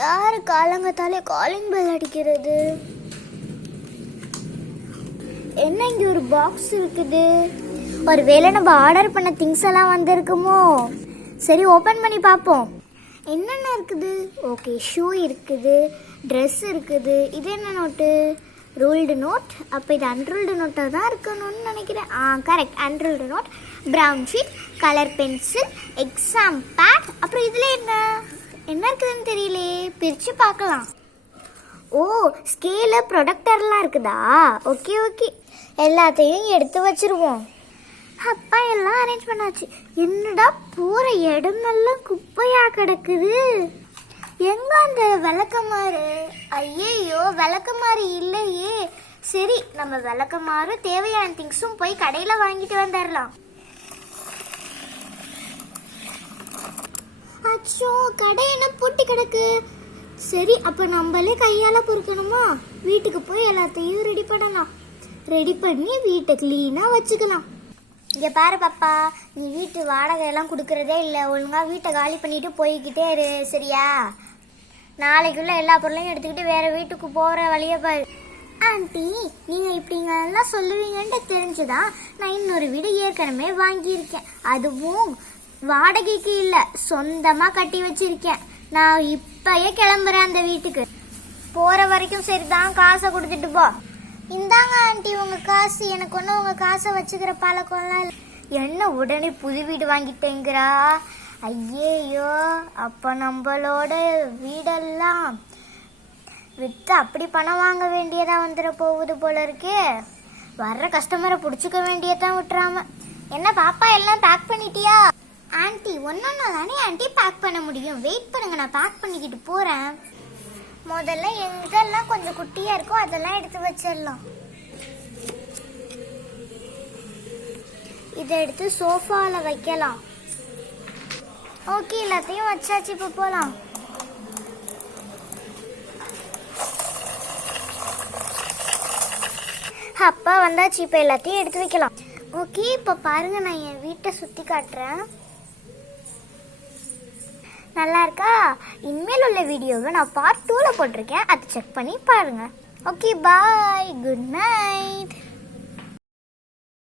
யாரு காலங்கத்தாலே calling bell அடிக்கிறது? என்ன இங்க ஒரு பாக்ஸ் இருக்குது? ஒருவேளை நம்ம ஆர்டர் பண்ண திங்ஸ் எல்லாம் வந்திருக்குமோ? சரி, ஓபன் பண்ணி பார்ப்போம். என்னென்ன இருக்குது? ஓகே, ஷூ இருக்குது, ட்ரெஸ் இருக்குது. இது என்ன நோட்டு? Ruled note. அப்போ இது அன்ரூல்டு நோட்டாக தான் இருக்கணும்னு நினைக்கிறேன். Correct, unruled note. Brown sheet, colour pencil, exam pad. அப்புறம் இதில் என்ன என்ன இருக்குதுன்னு தெரியலையே, பிரித்து பார்க்கலாம். ஓ, ஸ்கேலு, ப்ரொடக்டர்லாம் இருக்குதா? ஓகே ஓகே, எல்லாத்தையும் எடுத்து வச்சிருவோம். அப்பா எல்லாம் அரேஞ்ச் பண்ணாச்சு. என்னடா போகிற இடமெல்லாம் குப்பையாக கிடக்குது. எங்க அந்த விளக்கமாறு? ஐயையோ, விளக்கமாறு இல்லையே. சரி, நம்ம விளக்கமாறு தேவையான திங்ஸும் போய் கடையில் வாங்கிட்டு வந்துடலாம். அச்சோ, கடை என்ன பூட்டி கிடக்கு. சரி, அப்போ நம்மளே கையால் பொறுக்கணுமா? வீட்டுக்கு போய் எல்லாத்தையும் ரெடி பண்ணலாம். ரெடி பண்ணி வீட்டை க்ளீனாக வச்சுக்கலாம். இங்கே பாரு பாப்பா, நீ வீட்டு வாடகை எல்லாம் கொடுக்கறதே இல்லை. ஒழுங்காக வீட்டை காலி பண்ணிட்டு போய்கிட்டே இரு, சரியா? நாளைக்குள்ள எல்லா பொருளையும் எடுத்துக்கிட்டு வேற வீட்டுக்கு போகிற வழியை பாரு. ஆண்டி, நீங்கள் இப்படிங்கெல்லாம் சொல்லுவீங்கன்ட்டு தெரிஞ்சுதான் நான் இன்னொரு வீடு ஏற்கனவே வாங்கியிருக்கேன். அதுவும் வாடகைக்கு இல்லை, சொந்தமாக கட்டி வச்சிருக்கேன். நான் இப்பயே கிளம்புறேன் அந்த வீட்டுக்கு. போகிற வரைக்கும் சரிதான், காசை கொடுத்துட்டு போ. இந்தாங்க ஆண்டி உங்கள் காசு. எனக்கு ஒன்றும் உங்கள் காசை வச்சுக்கிற பழக்கம்லாம் இல்லை. என்ன உடனே புது வீடு வாங்கிட்டேங்கிறா? ஐயேயோ, அப்போ நம்மளோட வீடெல்லாம் விற்று அப்படி பணம் வாங்க வேண்டியதாக வந்துட போகுது போல இருக்கே. வர்ற கஸ்டமரை பிடிச்சிக்க வேண்டியதான் விட்டுறாம. என்ன பாப்பா, எல்லாம் பேக் பண்ணிட்டியா? ஆண்டி, ஒன்றொன்னா தானே ஆண்டி பேக் பண்ண முடியும். வெயிட் பண்ணுங்க, நான் பேக் பண்ணிக்கிட்டு போகிறேன். முதல்ல எங்கெல்லாம் கொஞ்சம் குட்டியாக இருக்கோ அதெல்லாம் எடுத்து வச்சிடலாம். இதை எடுத்து சோஃபாவில் வைக்கலாம். ஓகே, எல்லாத்தையும் வச்சாச்சு. இப்போ போகலாம். அப்பா வந்தாச்சு, இப்போ எல்லாத்தையும் எடுத்து வைக்கலாம். ஓகே, இப்போ பாருங்க, நான் என் வீட்டை சுற்றி காட்டுறேன். நல்லா இருக்கா? இனிமேல் உள்ள வீடியோவை நான் பார்ட் 2ல போட்டிருக்கேன், அதை செக் பண்ணி பாருங்க. ஓகே, பாய், குட் நைட்.